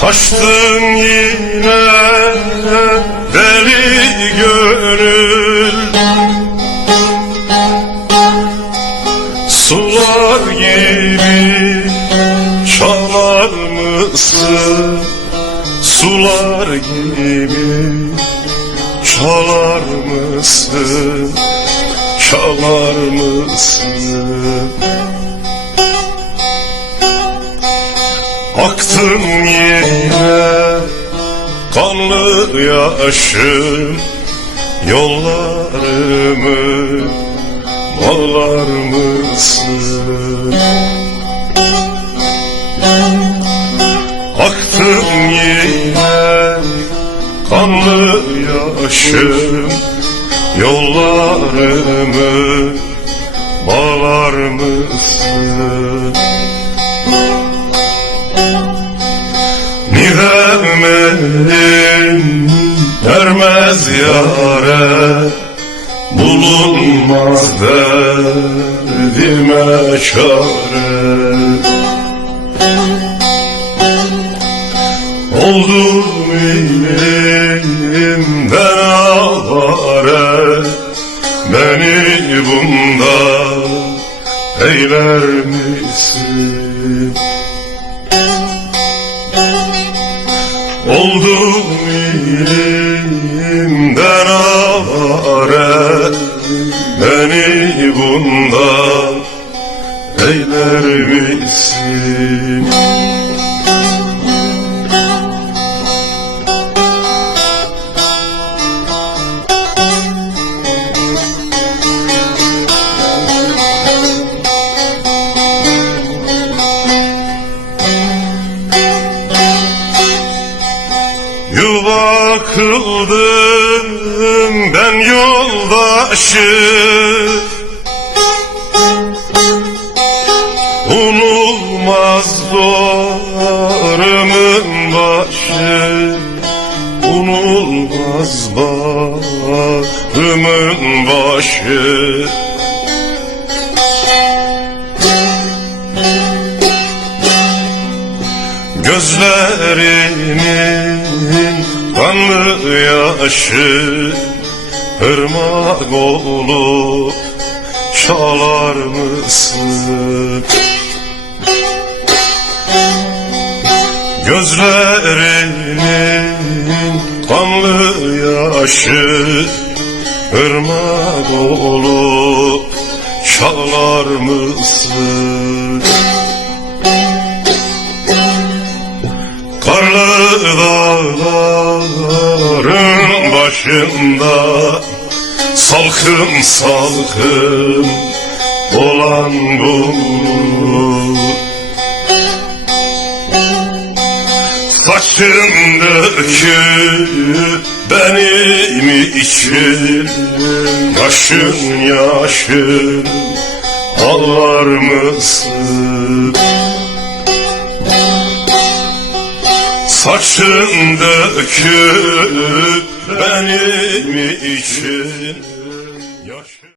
Taştın yine deli gönül Sular gibi çalar mısın? Sular gibi çalar mısın? Çalar mısın? Aktın yine kanlı yaşım Yollarımı bağlar mısın? Aktın yine kanlı yaşım Yollarımı bağlar mısın? Nivemelim vermez yare Bulunmaz derdime çare Oldum elimden avare Beni bunda eyler misin? Oldum elimden avare Beni bunda eyler misin? Yuva kıldım ben yoldaşı. Unulmaz doğrımın başı. Unulmaz bağrımın başı. Gözlerimin kanlı yaşı ırmak olup çalar mısın? Gözlerimin kanlı yaşı ırmak olup çalar mısın? Karlı dağların başında Salkım salkım olan bu Saçın döküp benim için Yaşın yaşın ağlar mısın? Saçın döküp benim için